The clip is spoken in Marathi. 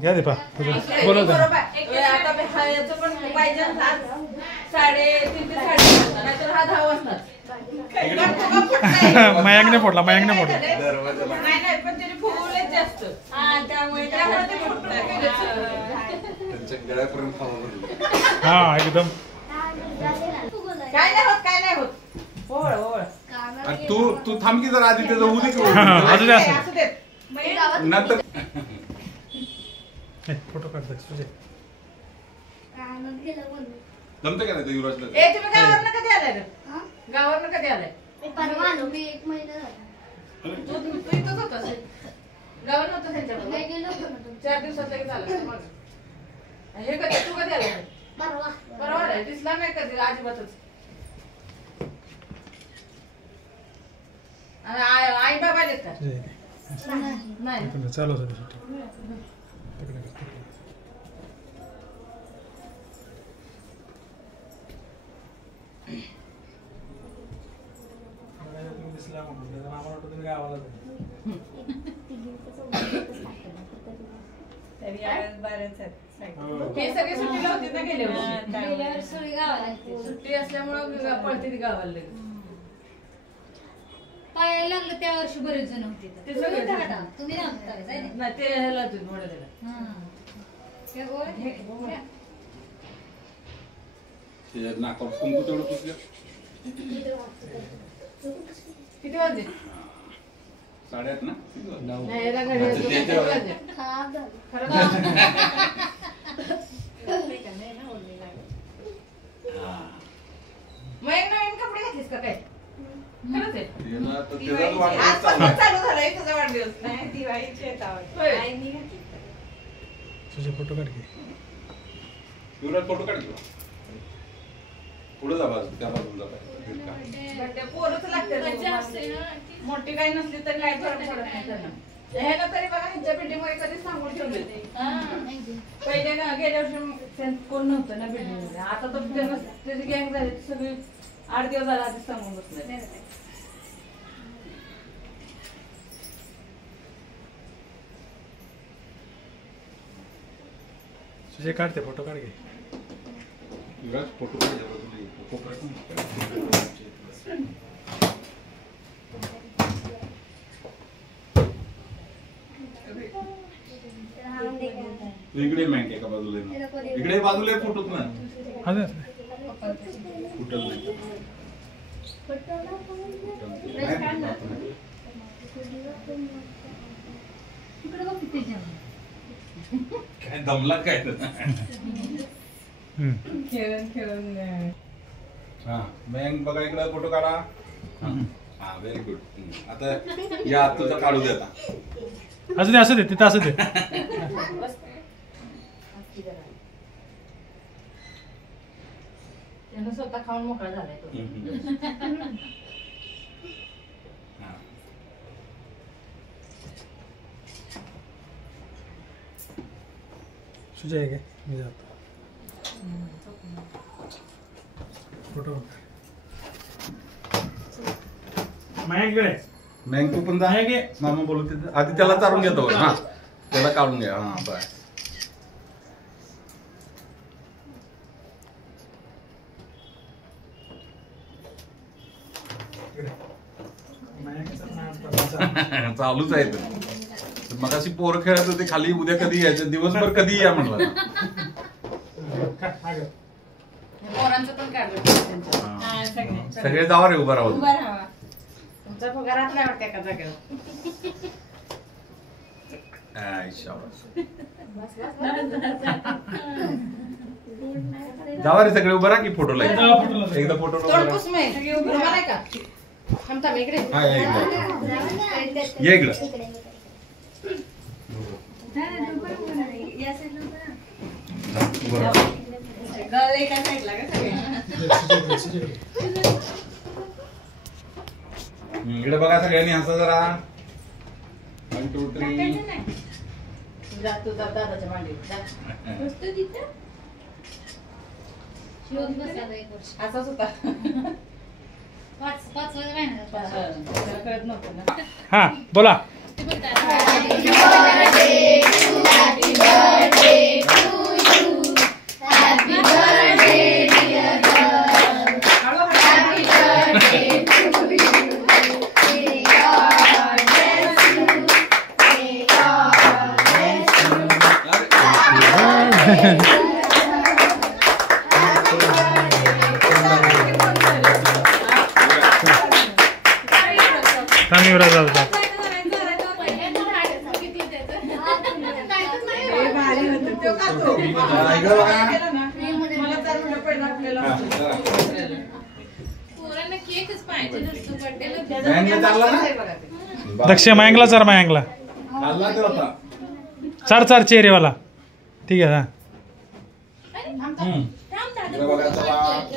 घ्या दे पा बोलव आता पण पाहिजे 3:30 ते 3:30 नाहीतर हा 10 वाजता मयांकने फोडला मयांकने फोडला नाही नाही पण त्याची फुगवलेच जास्त त्यामुळे ते त्यांच्या गळ्यापर्यंत हा एकदम काय नाही होत होळ होळ तू थांब की जरा आधी त्याचं होऊ दे असू देत नंतर फोटो काढ तुझे जमतं का नाही युवराजला ए तुम्ही गावावरनं कधी आलाय रे गावावरनं कधी आलाय परवा आलो मी 1 महिना झाला तू इथंच होतास गावावर नव्हतं त्यांच्याकडे नाही गेलो होतो 4 दिवसात लगेच आला हे कधी तू कधी आलाय परवा आलाय दिसला नाही कधी अजिबातच आई बाबा आलेत का नाही चालू हे सगळे सुट्टीला होते ना गेले सुट्टी असल्यामुळं पळते ती गावाला पायाला लागलं त्या वर्षी बरेच जण होते ते सगळे तुम्ही नाही ते ह्याला मोठं त्याला नाकावर कुंकू तेवढं पुसलं किती वाजले 8:30 ना नाही याला घडी वाजले खरं मग एक नवीन कपडे घातलीस का काय खरंच आहे आजपासून चालू झालाय तुझा वाढदिवस नाही दिवाळीचे तुझे फोटो काढ की युवराज फोटो काढ किंवा पुढे जा बाजू त्या बाजूला पोरच लागते मोठी काही नसली तरी काही फरक पडत नाही त्यांना ह्याला तरी बघा ह्यांच्या बिल्डिंगमध्ये कधीच सांगून ठेवले पहिले ना गेल्या वर्षी कोण नव्हतं ना बिल्डिंग मध्ये आता तर त्याची गँग झाली सगळी 8 दिवस झाला आधीच सांगून बसले तुझे काढते फोटो काढ घे युवराज फोटो काढ इकडे मँक एका बाजूला इकडे बाजूला फोटोत ना फुटत नाही काय दमला काय खेळून हा मँक बघा इकडे फोटो काढा हा व्हेरी गुड आता या तुझा काढू दे आता असू दे तिथं असू दे त्यानं स्वतः खाऊन मोकळा झालाय तो तुझे आहे काय मी जातो फोटो मँक तू पण आहे गे मामा बोलू तिथे आधी त्याला चालून घेतो हा त्याला काढून घ्या हा बाय चालूच आहे मग अशी पोरं खेळत होते खाली उद्या कधी यायचं दिवसभर कधी या म्हणलं पोरांचं पण काढलं सगळे जावा रे उभं राहू तुमचा पगारात नाही वाटत एका जागेवर जावा रे सगळे उभं राहा की फोटोला एकदा फोटो इकडे ये इकडं एका साईडला का सगळे इकडे बघा सगळ्यांनी हसा जरा 1 2 3 जा तू जा दादाच्या मांडीवर जा असाच होता 5 महिन्याचा कळत नव्हतं ना हा बोला Happy birthday to you. थांब युवराज जाऊ जा. हे भारी होतं. तो का तो? केलं ना? मला तर म्हणलं पहिलं आपल्याला पोरांना केकच पाहिजे नसतो बर्थडेला. बँगने चालला ना? दक्ष मयांकला चार मयांकला चालला तो आता. चार चेहरेवाला ठीक आहे हा इकडे बघा चला.